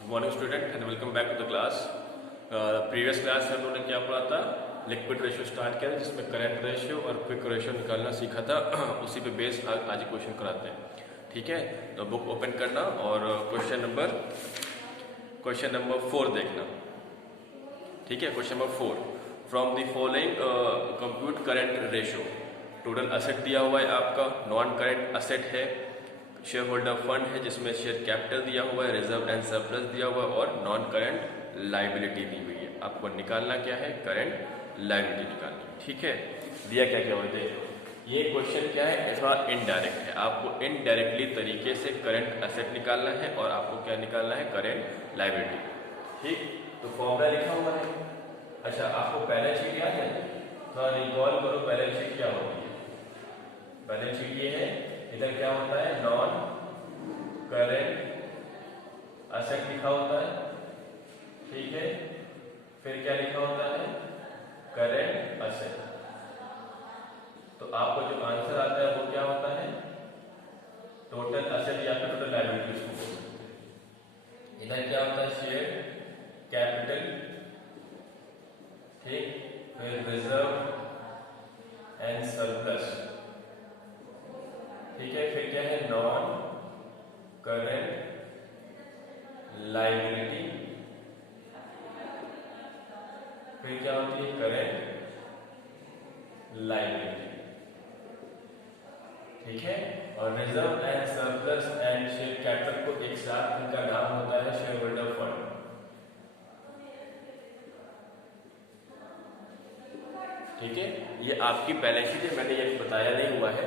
Good morning student and welcome back to the class. Previous class में हम लोगों ने क्या पढ़ा था, लिक्विड रेशियो स्टार्ट किया था जिसमें करंट रेशियो और क्विक रेशियो निकालना सीखा था। उसी पे बेस आज क्वेश्चन कराते हैं, ठीक है। तो बुक ओपन करना और क्वेश्चन नंबर 4 देखना, ठीक है। Question number 4, from the following compute current ratio. Total asset दिया हुआ है आपका, नॉन करंट असेट है, शेयर होल्डर फंड है जिसमें शेयर कैपिटल दिया हुआ है, रिजर्व एंड सरप्लस दिया हुआ है और नॉन करंट लायबिलिटी दी हुई है। आपको निकालना क्या है, करंट लायबिलिटी निकालनी, ठीक है। दिया क्या क्या होते हैं, ये क्वेश्चन क्या है, थोड़ा इनडायरेक्ट है। आपको इनडायरेक्टली तरीके से करंट असेट निकालना है और आपको क्या निकालना है, करंट लायबिलिटी, ठीक। तो फॉर्मूला लिखा हुआ है। अच्छा, आपको बैलेंस शीट याद है, थोड़ा रिकॉल करो बैलेंस शीट क्या होती है। बैलेंस शीट ये है, इधर क्या होता है, नॉन करंट असेट लिखा होता है, ठीक है। फिर क्या लिखा होता है, करंट असेट। तो आपको जो आंसर आता है वो क्या होता है, टोटल असेट या फिर टोटल लायबिलिटी उसको बोल सकते हैं। इधर क्या होता है, शेयर कैपिटल, ठीक। फिर रिजर्व एंड सरप्लस, ठीक है। फिर क्या है, नॉन करंट लायबिलिटी। फिर क्या होती है, करंट लायबिलिटी, ठीक है। और reserve and surplus and share capital को एक साथ इनका नाम होता है शेयर होल्डर फंड, ठीक है। ये आपकी बैलेंस शीट है, मैंने ये बताया नहीं हुआ है,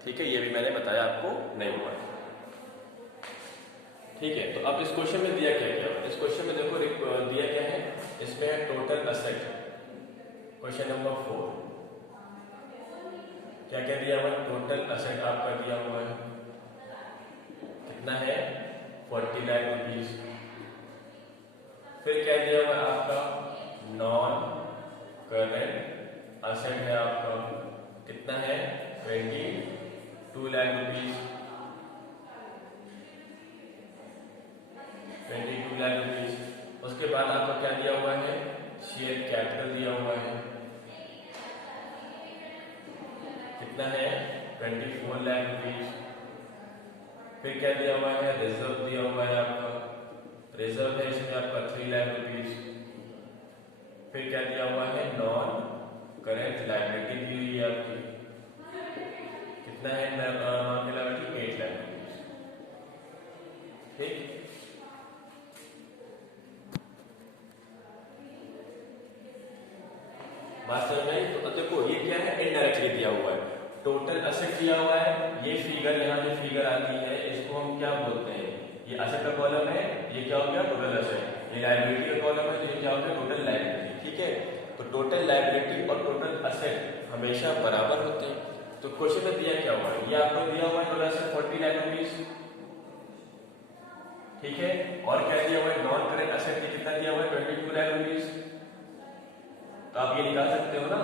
ठीक है। ये भी मैंने बताया आपको नहीं हुआ है, ठीक है। तो अब इस क्वेश्चन में दिया क्या क्या, इस क्वेश्चन में देखो दिया क्या है, इसमें है टोटल असेट। क्वेश्चन नंबर 4 क्या क्या दिया हुआ है, टोटल असेट आपका दिया हुआ है कितना है, 40 लाख रुपीज। फिर क्या दिया हुआ है आपका, नॉन करंट असेट है आपका कितना है, 22 लाख रुपीज, 22 लाख रुपीज। उसके बाद आपका क्या दिया हुआ है, शेयर कैपिटल दिया हुआ है कितना है, 24 लाख रुपीज। फिर क्या दिया हुआ है, रिजर्व दिया हुआ है आपका, रिजर्व है इसमें आपका 3 लाख रुपीज। फिर क्या दिया हुआ है, नॉन करंट लायबिलिटी दी हुई है आपकी कितना है, नॉन लायबिलिटी 8 लाख रुपीज, ठीक। बात समझ में आई। तो देखो ये क्या है, इनडायरेक्टली दिया हुआ है, टोटल असेट दिया हुआ है। ये फिगर, यहाँ जो फिगर आती है इसको हम क्या बोलते हैं, ये असेट का कॉलम है, ये क्या हो गया, टोटल असेट। ये लायबिलिटी का कॉलम है, तो ये क्या हो गया, टोटल लायबिलिटी, ठीक है। तो टोटल लायबिलिटी और टोटल असेट हमेशा बराबर होते हैं। तो क्वेश्चन में दिया क्या हुआ है, ये आपको दिया हुआ है टोटल असेट 40 लाख रुपीज, ठीक है। और क्या दिया हुआ है, नॉन करंट असेट कितना दिया हुआ है, 22 लाख रुपीज। तो आप ये निकाल सकते हो ना,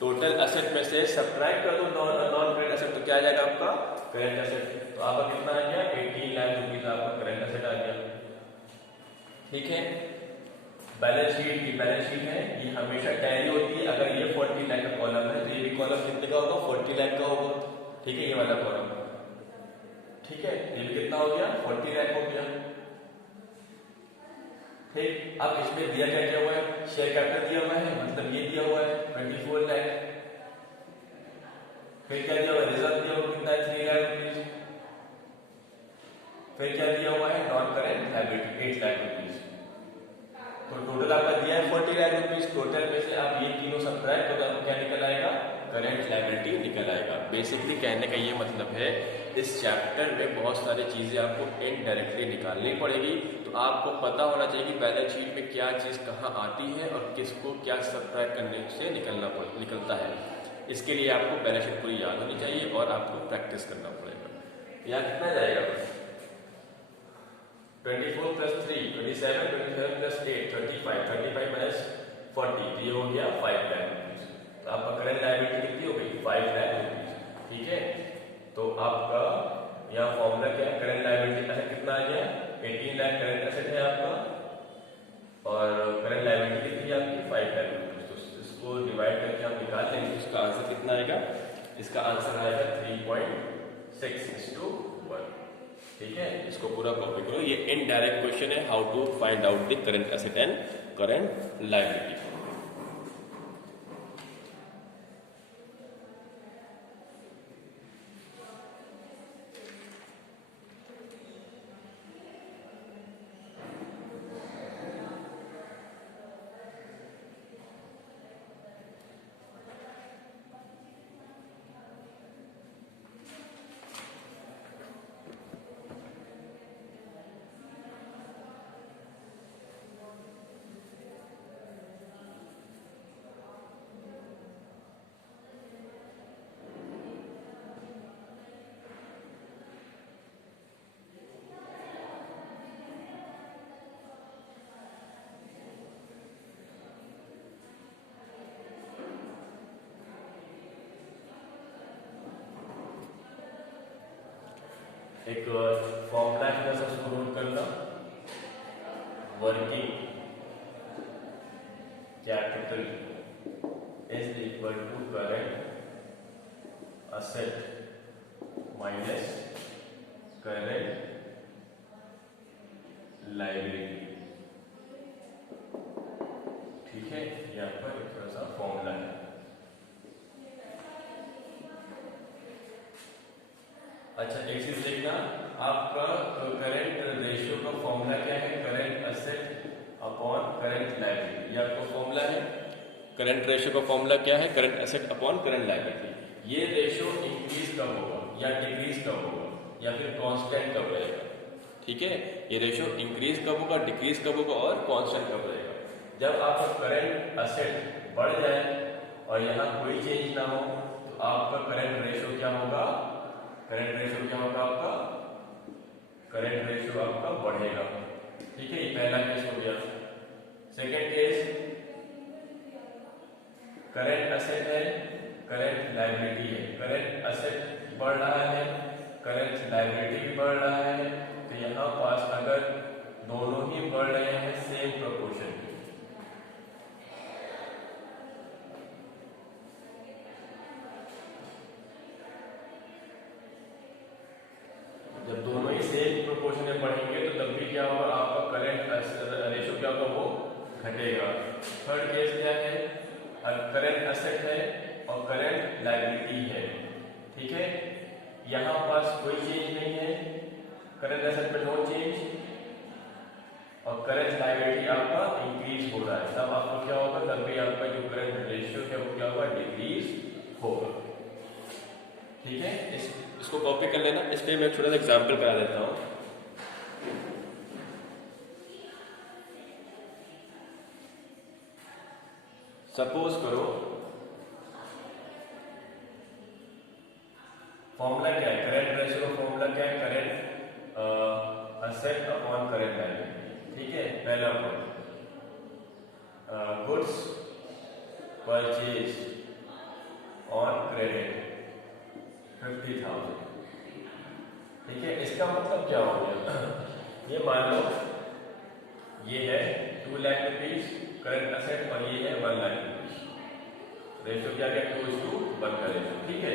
टोटल असेट में से सब्ट्रैक्ट कर दो नॉन करंट असेट, तो क्या आ जाएगा आपका, करंट असेट। तो आपका कितना आ गया, 18 लाख रुपीज आपका करंट असेट आ गया, ठीक है। बैलेंस शीट की बैलेंस शीट है, ये हमेशा टैली होती है। अगर ये 40 लाख का कॉलम है तो ये भी कॉलम कितने का होगा, 40 लाख का होगा, ठीक है। ये वाला कॉलम, ठीक है। ये भी कितना हो गया, 40 लाख हो गया, ठीक। अब इसमें दिया क्या क्या हुआ है, शेयर कैपिटल दिया हुआ है, मतलब ये दिया हुआ है 24 लाख। फिर क्या दिया हुआ है, रिजर्व दिया हुआ कितना है, 3 लाख रुपीज। फिर क्या दिया हुआ है, non current liability 8 lakh rupees. तो टोटल आपका दिया है 40 लाख रुपीज। टोटल में से आप ये तीनों सब्ट्रैक्ट करो, आपको क्या निकल आएगा, करंट लायबिलिटी निकल आएगा। बेसिकली कहने का ये मतलब है, इस चैप्टर में बहुत सारी चीजें आपको इनडायरेक्टली निकालनी पड़ेगी। तो आपको पता होना चाहिए कि बैलेंस शीट में क्या चीज कहाँ आती है और किसको क्या सब्ट्रैक्ट करने से निकलता है। इसके लिए आपको बैलेंस शीट पूरी याद होनी चाहिए और आपको प्रैक्टिस करना पड़ेगा। यहाँ कितना जाएगा, 24 प्लस 3 27, 27 प्लस 8 35, 35 माइनस 40, ये हो गया 5 लाख रुपीज। तो आपका करंट लायबिलिटी कितनी हो गई, 5 लाख रुपीज, ठीक है। तो आपका यहाँ फॉर्मूला क्या है, करंट लायबिलिटी का कितना आ गया, 18 18 लाख करंट एसेट है आपका और करंट लायबिलिटी कितनी है आपकी 5 लाख रुपीज। तो इसको डिवाइड करके आप निकाल लेंगे तो इसका आंसर कितना आएगा, इसका आंसर आएगा 3.6:1। ठीक है, इसको पूरा कॉपी करो। ये इनडायरेक्ट क्वेश्चन है, how to find out the current asset and current liability. एक फॉर्मूला है जैसा उसको नोट करना, working capital is equal to current asset minus current liability. ठीक है, यहाँ पर एक थोड़ा सा फॉर्मूला है। अच्छा, एक चीज देखना, आपका करंट रेशियो का फॉर्मूला क्या है, current asset upon current liability. ये आपका फॉर्मूला है। करंट रेशियो का फॉर्मूला क्या है, current asset upon current liability. ये रेशियो इंक्रीज कब होगा या डिक्रीज कब होगा या फिर कांस्टेंट कब रहेगा। ठीक है, ये रेशियो इंक्रीज कब होगा, डिक्रीज कब होगा और कांस्टेंट कब रहेगा। जब आपका करंट असेट बढ़ जाए और यहाँ कोई चेंज ना हो तो आपका करंट रेशियो क्या होगा, करंट रेशियो क्या होगा आपका, करंट रेशियो आपका बढ़ेगा। ठीक है, ये पहला केस हो गया। सेकंड केस, करंट असेट है, करंट लायबिलिटी है। करंट असेट बढ़ रहा है, करंट लायबिलिटी भी बढ़ रहा है, तो यहाँ पास अगर दोनों ही बढ़ रहे हैं सेम प्रोपोर्शन, जब दोनों ही सेम प्रोपोर्शन में बढ़ेंगे तो तब भी क्या होगा, आपका करंट रेशियो क्या होगा, वो घटेगा। थर्ड केस क्या है, करंट असेट है और करंट लायबिलिटी है। ठीक है, यहाँ पास कोई चेंज नहीं है, करंट असेट में नो चेंज और करंट लायबिलिटी आपका इंक्रीज हो रहा है, तब आपको क्या होगा, तब भी आपका जो करंट रेशियो है वो क्या होगा, डिक्रीज होगा। ठीक है, इसको कॉपी कर लेना। इस पे मैं छोटा सा एग्जांपल करा देता हूँ। सपोज करो, फॉर्मूला क्या है, करंट रेशियो का फॉर्मूला क्या है, current asset upon current liability. ठीक है, पहला point, goods purchase on credit 50,000। ठीक है, इसका मतलब क्या हो गया, ये मान लो ये है 2 लाख रुपीज करंट असेट और ये है 1 लाख रुपीज। रेशियो क्या क्या 2:1 का रेशियो। ठीक है,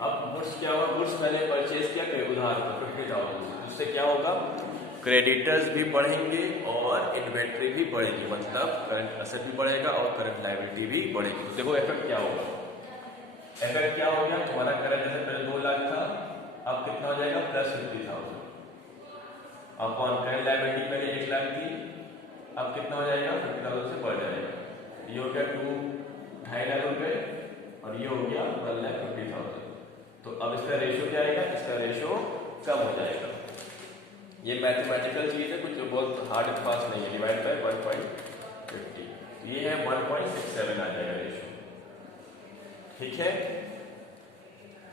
अब गुड्स क्या होगा, गुड्स मैंने परचेज किया उधार पर 50,000, उससे क्या होगा, क्रेडिटर्स भी बढ़ेंगे और इन्वेंट्री भी बढ़ेगी, मतलब करंट असेट भी बढ़ेगा और करंट लायबिलिटी भी बढ़ेगी। देखो इफेक्ट क्या होगा, इफेक्ट क्या हो गया, तुम्हारा करंट असेट पहले 2 लाख था, अब कितना हो जाएगा, प्लस 50,000 अपॉन करंट लायबिलिटी पहले 1 लाख थी, अब कितना हो जाएगा, 50,000 से बढ़ जाएगा। ये हो गया 2.5 लाख रुपए और ये हो गया 1,50,000। तो अब इसका रेशियो क्या आएगा, इसका रेशियो कम हो जाएगा। ये मैथमेटिकल चीज है, कुछ बहुत हार्ड एंड फास्ट नहीं है। डिवाइड बाय 1.50, ये है 1.67 आ जाएगा रेशियो। ठीक है,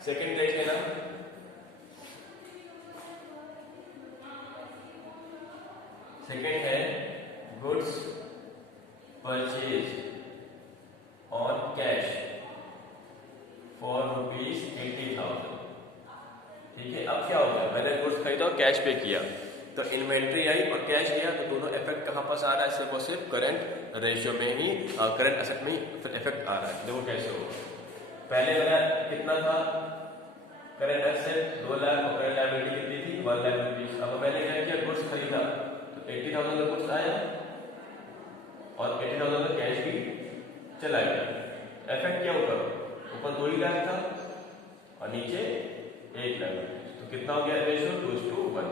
सेकंड देख लेना, सेकंड है goods purchase on cash for ₹80,000। ठीक है, अब क्या हो गया, मैंने गुड्स खरीदा और कैश पे किया, तो इन्वेंट्री आई और कैश गया, तो दोनों इफेक्ट कहाँ पास आ रहा है, सिर्फ और सिर्फ करंट रेशियो में ही, करंट एसेट में ही इफेक्ट आ रहा है। देखो कैसे होगा, पहले मेरा कितना था करंट एसेट 2 लाख और करंट लायबिलिटी कितनी थी 1 लाख रुपीज। अब मैंने क्या किया, गुड्स खरीदा तो 80,000 का गुड्स आया और 80,000 का कैश भी चला गया। इफेक्ट क्या होगा, ऊपर 2 ही लाख था और नीचे 1 लाख, तो कितना हो गया रेशियो 2:1।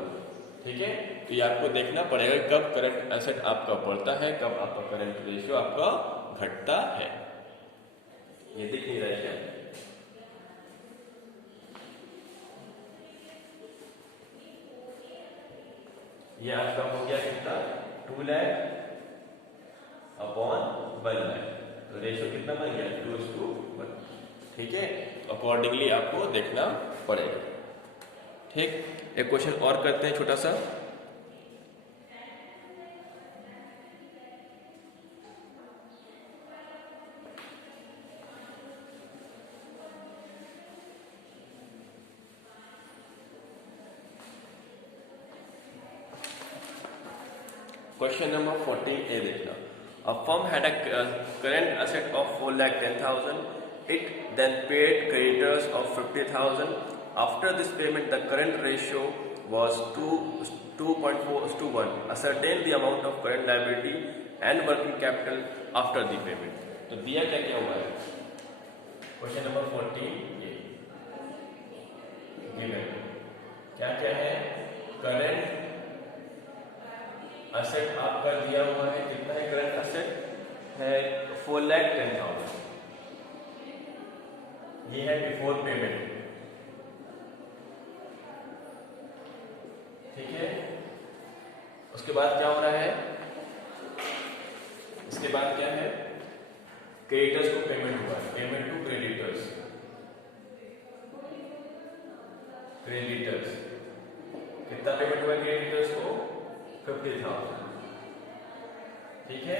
ठीक है, तो ये आपको देखना पड़ेगा कब करंट एसेट आपका बढ़ता है, कब आपका करंट रेशियो आपका घटता है। ये दिख नहीं रहा है क्या, ये आपका हो गया कितना 2 लाख अपॉन 1 लाख, तो रेशियो कितना बन गया 2:1। ठीक है, अकॉर्डिंगली आपको देखना पड़ेगा। ठीक, एक क्वेश्चन और करते हैं छोटा सा। क्वेश्चन नंबर 14 ए देखना। A firm had a current asset of 4,10,000. It then paid creditors of 50,000. After this payment, the current ratio was 2.4:1. Ascertain the amount of current liability and working capital after the payment. तो दिया क्या क्या हुआ है, question number 14 ये क्या क्या है, करंट असेट आपका दिया हुआ है, कितना है करंट असेट है 4,10,000, ये है बिफोर पेमेंट। ठीक है, उसके बाद क्या हो रहा है, इसके बाद क्या है, क्रेडिटर्स को पेमेंट हुआ है, पेमेंट टू क्रेडिटर्स, क्रेडिटर्स कितना पेमेंट हुआ है क्रेडिटर्स को 50,000। ठीक है,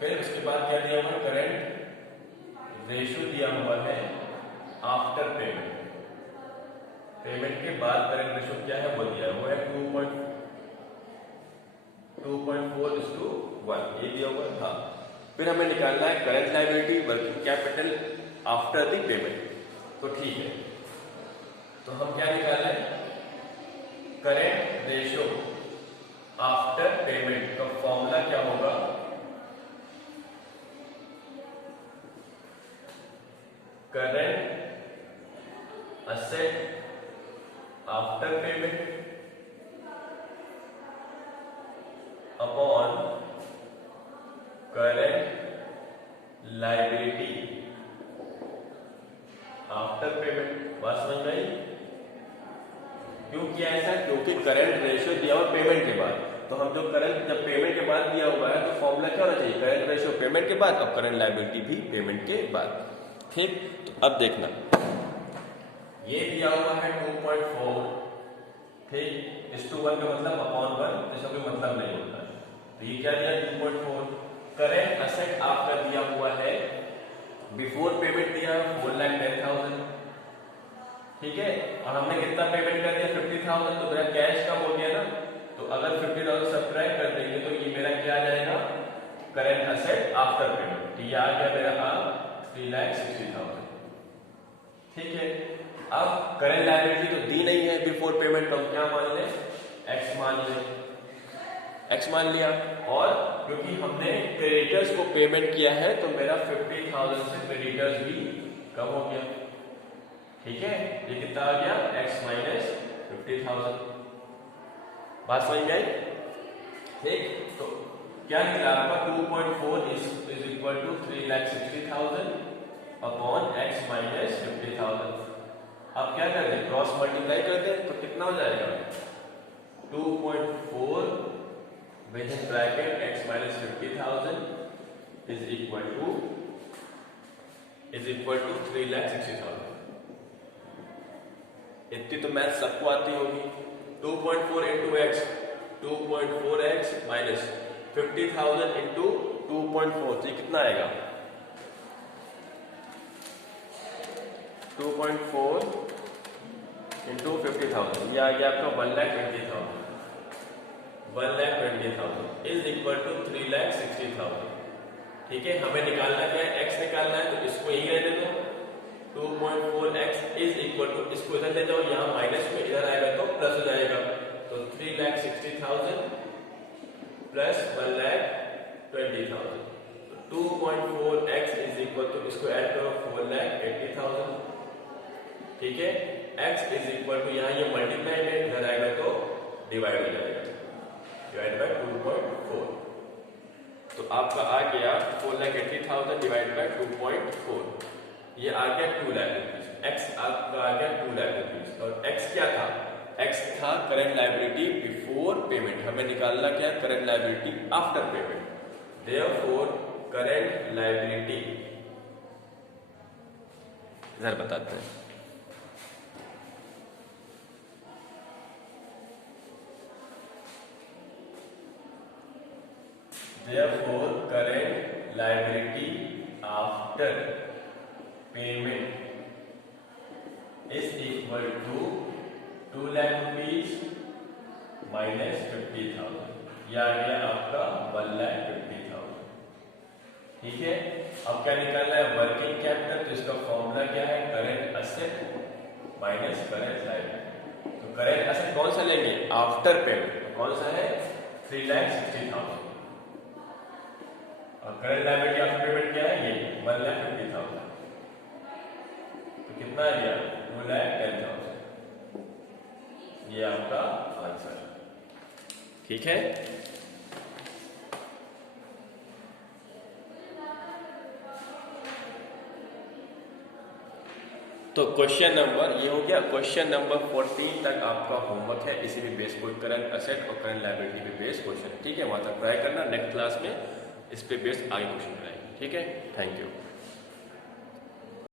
फिर उसके बाद क्या दिया हुआ, करंट रेशियो दिया हुआ है आफ्टर पेमेंट, पेमेंट के बाद करंट रेशियो क्या है वो दिया हुआ है 2.4:1, ये दिया हुआ था। फिर हमें निकालना है current liability working capital after the payment. तो ठीक है, तो हम क्या निकाल रहे हैं, करंट रेशियो आफ्टर पेमेंट का फॉर्मूला क्या होगा, current asset after payment upon current liability after payment. बात समझ में आई, क्यों किया ऐसा, क्योंकि करंट रेशियो दिया हुआ पेमेंट के बाद, तो हम जो करंट जब पेमेंट के बाद दिया हुआ है तो फॉर्मूला क्या होना चाहिए, करंट रेशियो पेमेंट के बाद और करंट लायबिलिटी भी पेमेंट के बाद। ठीक, तो अब देखना ये दिया हुआ है 2.4, ठीक, 1:1 का मतलब अपॉन 1, इसका कोई मतलब नहीं होता है, तो ये क्या दिया 2.4। करंट असेट आपका दिया हुआ है बिफोर पेमेंट दिया है 4,10,000। ठीक है, और हमने कितना पेमेंट कर दिया 50,000, तो मेरा कैश कम हो गया ना, तो अगर 50,000 सब्ट्रैक्ट कर देंगे तो ये मेरा क्या आ जाएगा, करंट असेट आफ्टर पेमेंट, तो ये आ गया मेरा 3,60,000। ठीक है, अब करंट लायबिलिटी तो दी नहीं है बिफोर पेमेंट, तो हम क्या मान लें, एक्स मान लें, एक्स मान लिया, और क्योंकि हमने क्रेडिटर्स को पेमेंट किया है तो मेरा 50,000 से क्रेडिटर्स भी कम हो गया। ठीक है, ये कितना आ गया, x माइनस 50,000। बात समझ में आई। ठीक, तो क्या निकला आपका 2.4 is equal to 3,60,000 upon x minus 50,000। अब क्या कर दें, क्रॉस मल्टीप्लाई कर दें, तो कितना हो जाएगा 2.4 with in bracket x minus 50,000 is equal to 3,60,000। इतनी तो मैथ सबको आती होगी। 2.4 into x 2.4x minus 50,000 into 2.4, तो ये कितना आएगा 2.4 इंटू 50,000, ये आ गया आपका 1,20,000। 1,20,000 इज इक्वल टू 3,60,000। ठीक है, हमें निकालना क्या है, x निकालना है, तो इसको यही रहने दो। 2.4x इज इक्वल टू, इसको इधर ले जाओ, यहाँ माइनस में इधर आएगा तो प्लस हो जाएगा, तो 3,60,000 plus 1,20,000। 2.4x is equal to, इसको ऐड करो 4,80,000। ठीक है, x इज इक्वल टू, यहाँ ये मल्टीप्लाई में इधर आएगा तो डिवाइड हो जाएगा, डिवाइड बाय 2.4। तो आपका आ गया 4,80,000 डिवाइड बाय 2.4, ये आ गया 2 लाख रुपीज। x आपका आ गया 2 लाख रुपीज, और x क्या था, x था करंट लायबिलिटी बिफोर पेमेंट। हमें निकालना क्या है, current liability after payment. Therefore current liability, इधर बताते हैं, therefore current liability after payment is equal to 2 lakh rupees minus 50,000, यह आ गया आपका 1,50,000। ठीक है, अब क्या निकालना है, वर्किंग कैपिटल। तो इसका फॉर्मूला क्या है, current asset minus current liability. तो करंट असेट कौन सा लेंगे, आफ्टर पेमेंट, कौन सा है, 3,60,000, और करंट लायबिलिटी आफ्टर पेमेंट क्या है, ये 1,50,000। तो कितना आ गया, 2,10,000। ये आपका आंसर। ठीक है, तो क्वेश्चन नंबर ये हो गया, क्वेश्चन नंबर 14 तक आपका होमवर्क है। इसी में बेस कोई करंट असेट और करंट लायबिलिटी पे बेस क्वेश्चन है। ठीक है, वहां तक ट्राई करना, नेक्स्ट क्लास में इस पे बेस आगे क्वेश्चन कराएंगे। ठीक है, थैंक यू।